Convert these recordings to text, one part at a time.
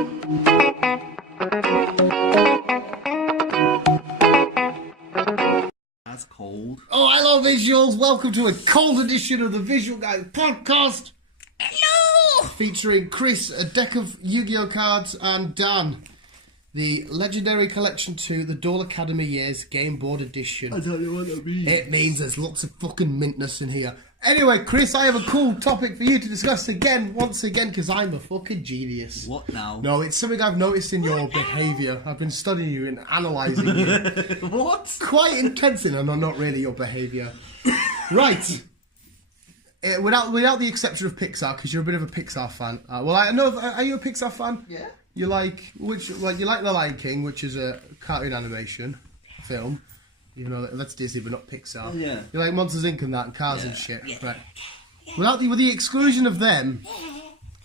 That's cold. Oh, hello, visuals. Welcome to a cold edition of the Visual Guys podcast. Hello! Featuring Chris, a deck of Yu-Gi-Oh cards, and Dan, the Legendary Collection 2, the Duel Academy Years Game Board Edition. I don't know what that means. It means there's lots of fucking mintness in here. Anyway, Chris, I have a cool topic for you to discuss once again, because I'm a fucking genius. What now? No, it's something I've noticed in your behaviour. I've been studying you and analysing you. What? Quite intensely, no, not really your behaviour. Right. Without the exception of Pixar, because you're a bit of a Pixar fan. Well, I know. Are you a Pixar fan? Yeah. You like you like The Lion King, which is a cartoon animation film. Even though that's Disney, but not Pixar. Oh, yeah. You like Monsters Inc. and that, and Cars and shit. Yeah. Right. With the exclusion of them,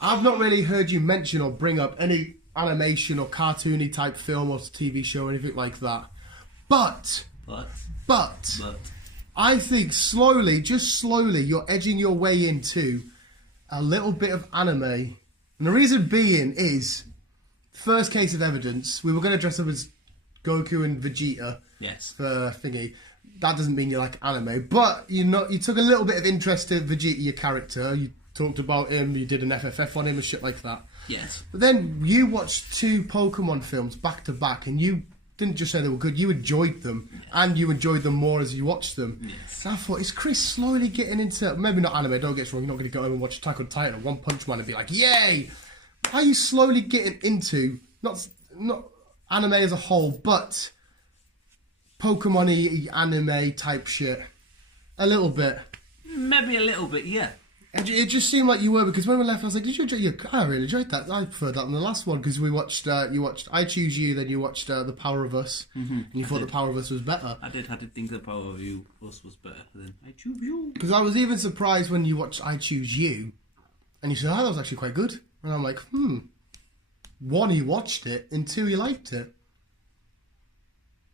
I've not really heard you mention or bring up any animation or cartoony type film or TV show or anything like that. But I think just slowly, you're edging your way into a little bit of anime. And the reason being is, first case of evidence, we were going to dress up as Goku and Vegeta. Yes. For thingy. That doesn't mean you like anime, but you took a little bit of interest in Vegeta, your character. You talked about him, you did an FFF on him and shit like that. Yes. But then you watched 2 Pokemon films back to back, and you didn't just say they were good, you enjoyed them, and you enjoyed them more as you watched them. Yes. And I thought, is Chris slowly getting into, maybe not anime, don't get us wrong, you're not going to go home and watch Attack on Titan or One Punch Man and be like, yay! Are you slowly getting into, not anime as a whole, but Pokemon-y anime type shit? A little bit. Maybe a little bit, yeah. It just seemed like you were, because when we left, I was like, did you enjoy I really enjoyed that. I preferred that than the last one, because we watched, you watched I Choose You, then you watched The Power of Us, and you thought The Power of Us was better. I did think The Power of Us was better than I Choose You. Because I was even surprised when you watched I Choose You, and you said, oh, that was actually quite good. And I'm like, 1, you watched it, and 2, you liked it.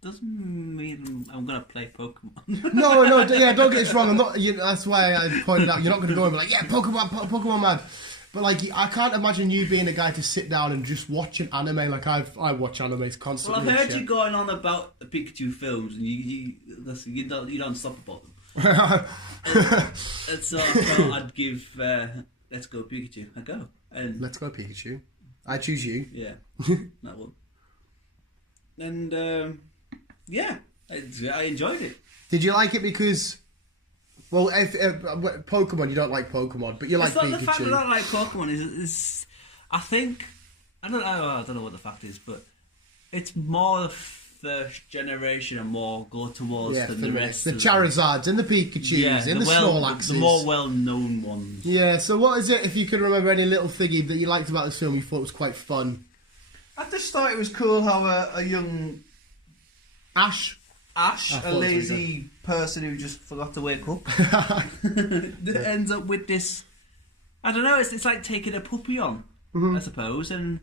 Doesn't mean I'm gonna play Pokemon. No, yeah, don't get us wrong. I'm not. That's why I pointed out you're not gonna go and be like, yeah, Pokemon man. But like, I can't imagine you being a guy to sit down and just watch an anime. Like I watch animes constantly. Well, I've heard you going on about the Pikachu films, and you don't stop about them. And so I thought I'd give Let's Go Pikachu a go. And Let's Go Pikachu. I Choose You. Yeah, that one. And yeah, I enjoyed it. Did you like it because, well, if Pokemon, you don't like Pokemon, but you like Pikachu. It's not the fact that I don't like Pokemon. Is I think I don't know what the fact is, but it's more the first generation and more go towards than the rest. The Charizards and the Pikachus and the Snorlaxes. The more well-known ones. Yeah. So what is it? If you could remember any little thingy that you liked about this film, you thought was quite fun. I just thought it was cool how a young Ash, a lazy person who just forgot to wake up, that ends up with this. I don't know. It's like taking a puppy on, I suppose, and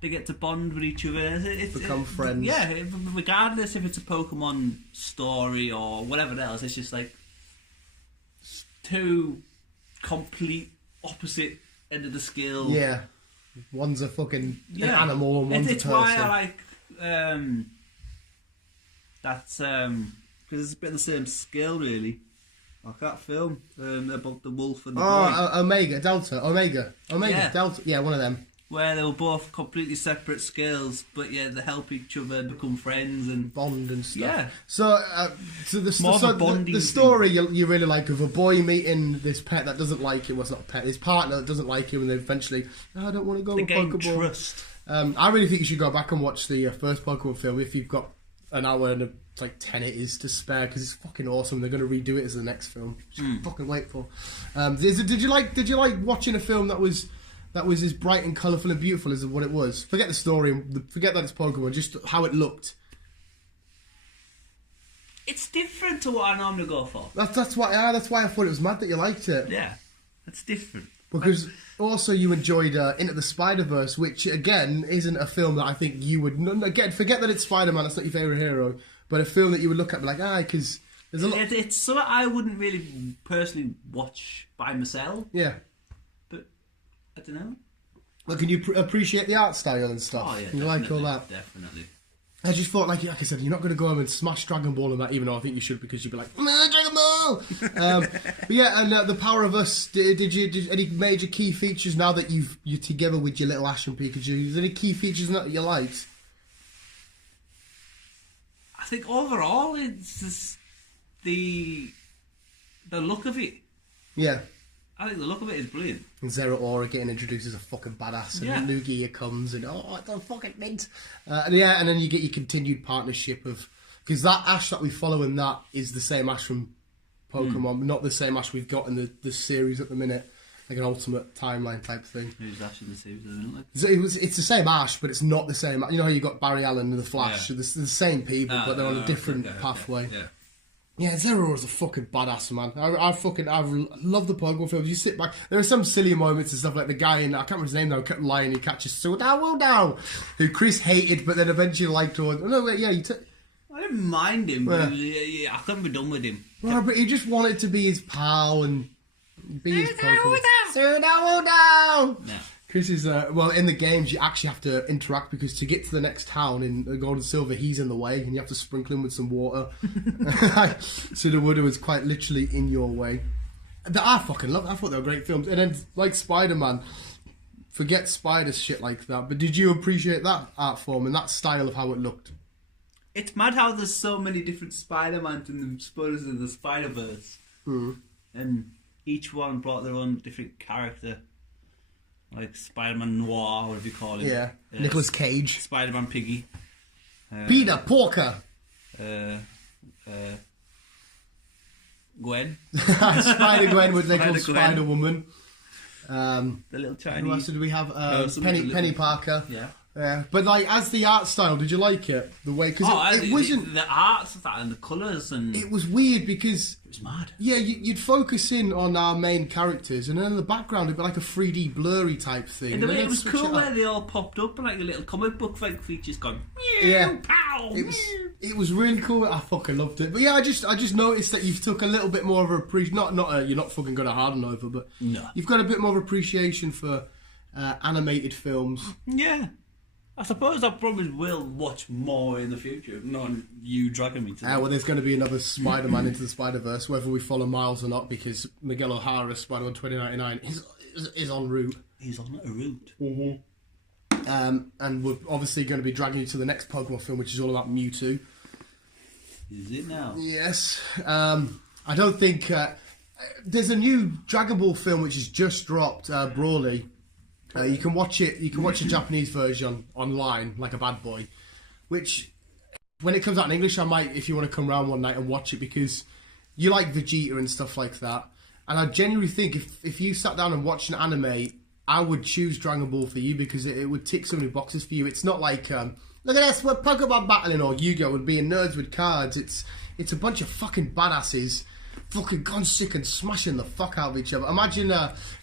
they get to bond with each other. Become friends. Yeah, regardless if it's a Pokemon story or whatever else, it's just like 2 complete opposite end of the scale. Yeah, one's a fucking an animal and one's a person. It's why I like that's because it's a bit of the same scale, really. Like that film about the wolf and the boy. Omega, Delta. Yeah. Delta. Yeah, one of them. Where they were both completely separate scales, but yeah, they help each other become friends and bond and stuff. Yeah. So the story you really like of a boy meeting this pet that doesn't like him. Well, it's not a pet. His partner that doesn't like him, and they eventually, I don't want to go with Pokemon. Trust. I really think you should go back and watch the first Pokemon film if you've got an hour and like 10 it is to spare, because it's fucking awesome. They're going to redo it as the next film. Just fucking wait for. Did you like watching a film that was as bright and colourful and beautiful as what it was? Forget the story, forget that it's Pokemon, just how it looked. It's different to what I normally go for. That's why I thought it was mad that you liked it. Yeah, it's different. Because also you enjoyed Into the Spider-Verse, which again isn't a film that I think you would... Again, forget that it's Spider-Man, it's not your favourite hero, but a film that you would look at and be like, because there's a lot... It's something I wouldn't really personally watch by myself. Yeah. But, I don't know. But can you appreciate the art style and stuff? Oh, yeah, you like all that? Definitely. I just thought, like I said, you're not going to go home and smash Dragon Ball and that, even though I think you should, because you'd be like, Dragon Ball! But yeah, and The Power of Us, did any major key features now that you're together with your little Ash and Pikachu? Is there any key features in that you liked? I think overall it's just the look of it. Yeah. I think the look of it is brilliant. And Zero Aura getting introduced as a fucking badass, and Lugia comes, and it's a fucking mint. And then you get your continued partnership of, because that Ash that we follow in that is the same Ash from Pokemon, not the same Ash we've got in the series at the minute, like an ultimate timeline type thing. Who's Ash in the series, isn't it? So it's the same Ash, but it's not the same. You know how you got Barry Allen and the Flash, they're the same people, but they're on a different pathway. Okay. Yeah, Zero is a fucking badass, man. I love the Pokemon films. You sit back, there are some silly moments and stuff, like the guy in, I can't remember his name now, kept lying, he catches Sudow, who Chris hated, but then eventually liked towards. No, wait, yeah, I didn't mind him, but I couldn't be done with him. Well, but he just wanted to be his pal and be his Pokemon. Sudow! No. Chris is, well, in the games, you actually have to interact, because to get to the next town in Gold and Silver, he's in the way, and you have to sprinkle him with some water. So the water was quite literally in your way. I fucking love it. I thought they were great films. And then, like Spider-Man, forget Spider shit like that, but did you appreciate that art form and that style of how it looked? It's mad how there's so many different Spider-Mans in the Spoilers in the Spider-Verse. And each one brought their own different character. Like Spider-Man Noir, whatever you call it. Yeah. Nicolas Cage. Spider-Man Piggy. Peter Porker. Gwen. Spider-Gwen with Nicolas Spider-Woman. The little Chinese. Who else did we have? Penny Parker. Yeah. Yeah, but like as the art style, did you like it? The way, because it wasn't the arts of that and the colours and it was weird because it was mad. Yeah, you'd focus in on our main characters, and then in the background it'd be like a 3D blurry type thing. And it was cool where they all popped up and like a little comic book like features going. Yeah, pow. It was really cool. I fucking loved it. But yeah, I just noticed that you've took a little bit more of a you're not fucking gonna harden over, but no, you've got a bit more of appreciation for animated films. Yeah. I suppose I probably will watch more in the future, not you dragging me to that. Well, there's going to be another Spider-Man Into the Spider-Verse, whether we follow Miles or not, because Miguel O'Hara's Spider-Man 2099 is en route. He's on a route. Mm-hmm. And we're obviously going to be dragging you to the next Pokemon film, which is all about Mewtwo. Is it now? Yes. I don't think... there's a new Dragon Ball film which has just dropped, Broly. You can watch it. You can watch the Japanese version online, like a bad boy. Which, when it comes out in English, I might, if you want to come round one night and watch it, because you like Vegeta and stuff like that. And I genuinely think if you sat down and watched an anime, I would choose Dragon Ball for you, because it would tick so many boxes for you. It's not like look at this, we're Pokemon battling, or Yu-Gi-Oh! And being nerds with cards. It's a bunch of fucking badasses. Fucking gone sick and smashing the fuck out of each other. Imagine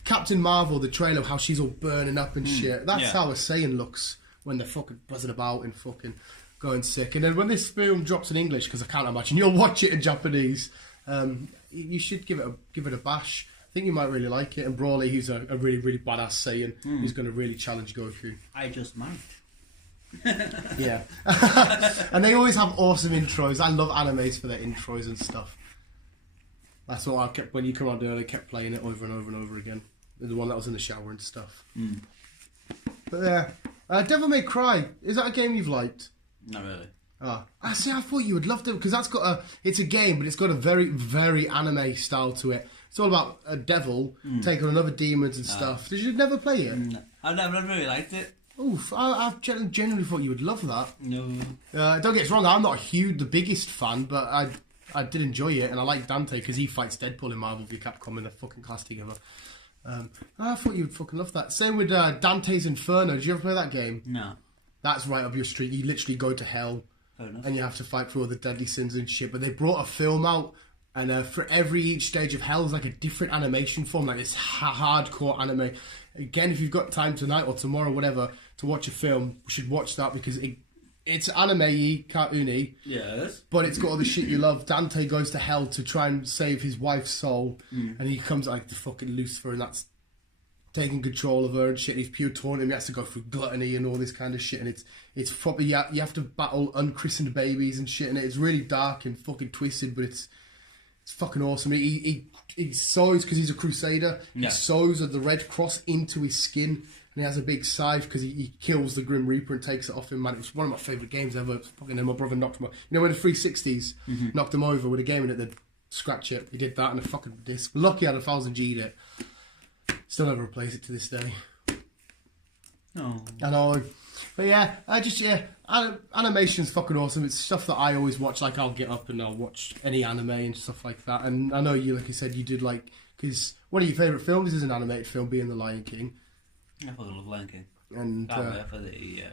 Captain Marvel, the trailer, how she's all burning up and shit. That's how a Saiyan looks when they're fucking buzzing about and fucking going sick. And then when this film drops in English, because I can't imagine you'll watch it in Japanese, you should give it a bash. I think you might really like it. And Broly, who's a really, really badass Saiyan, who's going to really challenge Goku. I just might. Yeah. And they always have awesome intros. I love animes for their intros and stuff. That's what I kept, when you come on earlier, I kept playing it over and over and over again. The one that was in the shower and stuff. But yeah. Devil May Cry, is that a game you've liked? Not really. Oh. I thought you would love it, because that's got it's a game, but it's got a very, very anime style to it. It's all about a devil taking on other demons and stuff. Did you never play it? No. I've never really liked it. Oof, I've genuinely thought you would love that. No. Don't get us wrong, I'm not the biggest fan, but I did enjoy it, and I like Dante because he fights Deadpool in Marvel v Capcom in a fucking class together. I thought you'd fucking love that. Same with Dante's Inferno. Did you ever play that game? No. That's right up your street. You literally go to hell, and you have to fight through all the deadly sins and shit. But they brought a film out, and for each stage of hell is like a different animation form, like this hardcore anime. Again, if you've got time tonight or tomorrow, whatever, to watch a film, we should watch that, because it's anime-y, cartoony. Yes. But it's got all the shit you love. Dante goes to hell to try and save his wife's soul, and he comes like the fucking Lucifer, and that's taking control of her and shit. He's pure taunting him. He has to go through gluttony and all this kind of shit. And it's probably you have to battle unchristened babies and shit. And it's really dark and fucking twisted, but it's fucking awesome. He sews because he's a crusader. Yeah. He sews the red cross into his skin. And he has a big scythe because he kills the Grim Reaper and takes it off him. Man, it was one of my favourite games ever. It's fucking my brother knocked him over. You know when the 360s knocked him over with a game in it, they'd scratch it. He did that and a fucking disc. Lucky I had 1000G'd it. Still never replace it to this day. Oh. I know. But yeah, animation's fucking awesome. It's stuff that I always watch. Like, I'll get up and I'll watch any anime and stuff like that. And I know you, like you said, you did like... Because one of your favourite films is an animated film, being The Lion King. I fucking love Lion King. And For the,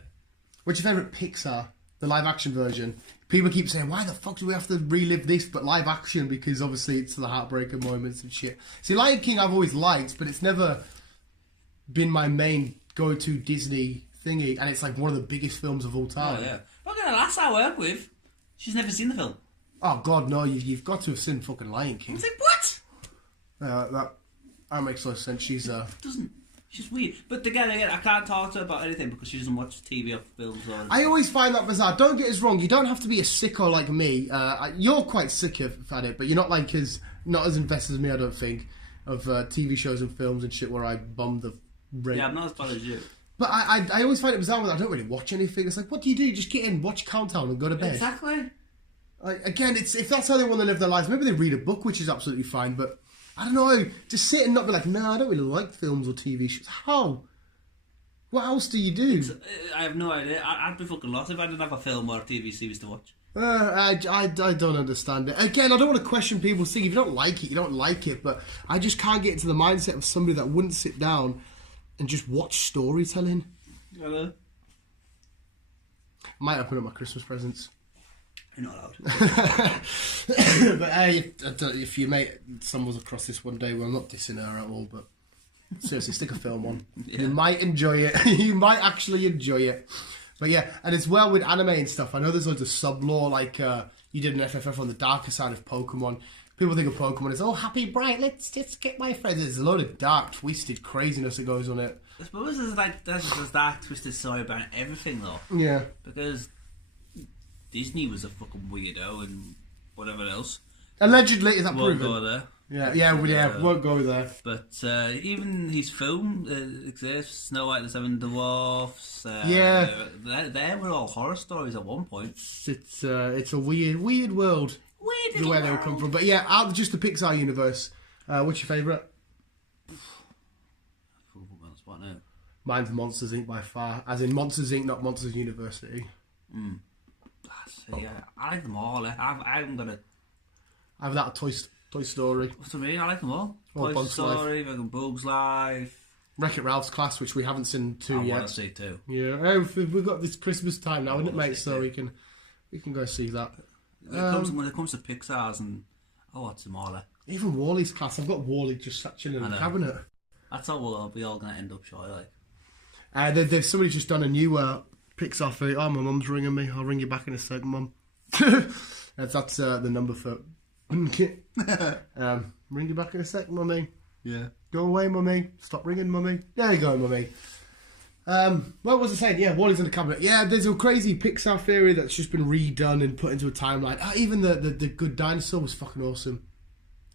what's your favourite Pixar? The live action version. People keep saying, why the fuck do we have to relive this but live action? Because obviously it's the heartbreaker moments and shit. See, Lion King I've always liked, but it's never been my main go-to Disney thingy. And it's like one of the biggest films of all time. Oh, yeah. Look at the lass I work with. She's never seen the film. Oh, God, no. You've got to have seen fucking Lion King. I was like, what? That makes no sense. She's... Doesn't... She's weird. But again, I can't talk to her about anything because she doesn't watch TV or films or... I always find that bizarre. Don't get us wrong. You don't have to be a sicko like me. You're quite sick at it, but you're not like not as invested as me, I don't think, of TV shows and films and shit where I bomb the rate. Yeah, I'm not as bad as you. But I always find it bizarre when I don't really watch anything. It's like, what do? You just get in, watch Countdown and go to bed. Exactly. Again, if that's how they want to live their lives, maybe they read a book, which is absolutely fine, but... I don't know, just sit and not be like, no, I don't really like films or TV shows. How? What else do you do? I have no idea. I'd be fucking lost if I didn't have a film or a TV series to watch. I don't understand it. Again, I don't want to question people's thing. If you don't like it, you don't like it. But I just can't get into the mindset of somebody that wouldn't sit down and just watch storytelling. Hello? I might open up my Christmas presents. You're not allowed. But if your mate stumbles across this one day, well, I'm not dissing her at all, but seriously, stick a film on. Yeah. You might enjoy it. You might actually enjoy it. But yeah, and as well with anime and stuff, I know there's loads of sub-lore, like you did an FFF on the darker side of Pokemon. People think of Pokemon as, oh, happy, bright, let's just get my friends. There's a load of dark, twisted craziness that goes on it. I suppose there's that twisted story about everything, though. Yeah. Because Disney was a fucking weirdo and whatever else. Allegedly, is that won't proven? Go there. Yeah, won't go there. But even his film exists, Snow White and the Seven Dwarfs. They were all horror stories at one point. It's a weird world. The way they would come from. But yeah, out of just the Pixar universe, what's your favourite? Mine's Monsters Inc. by far. As in Monsters Inc., not Monsters University. See, I like them all. I'm gonna... I have that Toy Story. What I mean? I like them all. Well, Toy Story, fucking Bugs Life. Wreck-It Ralph's Class, which we haven't seen yet. I want to see too. Yeah, we've got this Christmas time now, isn't it, mate? So we can go see that. When it comes to Pixar's, and I watch them all. Even Wall-E's Class. I've got Wall-E just sat chilling in the cabinet. That's how we'll be all going to end up, sure. There's somebody's just done a new Pixar film. Oh, my mum's ringing me. I'll ring you back in a sec, mum. That's the number for... ring you back in a sec, mummy. Yeah. Go away, mummy. Stop ringing, mummy. There you go, mummy. What was I saying? Yeah, Wall-E's in the cabinet. Yeah, there's a crazy Pixar theory that's just been redone and put into a timeline. Even the Good Dinosaur was fucking awesome.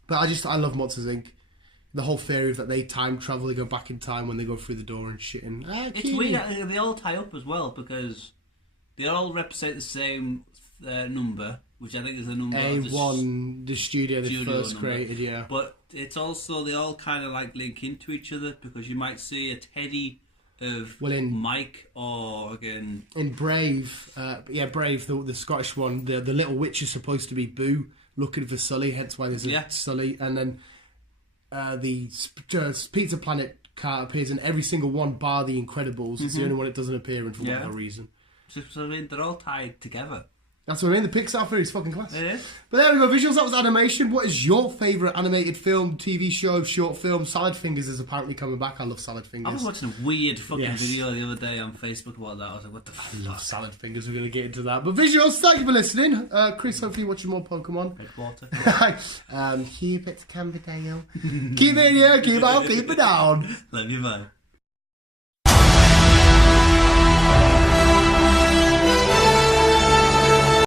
But I love Monsters Inc. The whole theory of that they time travel, they go back in time when they go through the door and shit. And it's weird that they all tie up as well because they all represent the same number, which I think is the number A1, the studio they first number. created, yeah. But it's also, they all kind of like link into each other because you might see a Teddy of Mike or again... In Brave, Brave, the Scottish one, the little witch is supposed to be Boo looking for Sully, hence why there's a Sully. And then the Pizza Planet car appears in every single one bar The Incredibles. It's the only one it doesn't appear in for whatever reason. So I mean, they're all tied together. That's what I mean. The Pixar film is fucking class. It is. But there we go. Visuals. That was animation. What is your favourite animated film, TV show, short film? Salad Fingers is apparently coming back. I love Salad Fingers. I was watching a weird fucking Yes. video the other day on Facebook about that. I was like, what the I love fuck? Salad Fingers. We're going to get into that. But visuals, thank you for listening. Chris, hopefully you're watching more Pokemon. Like water. Keep it Camberdale. Keep it here, keep it down. Love you, man.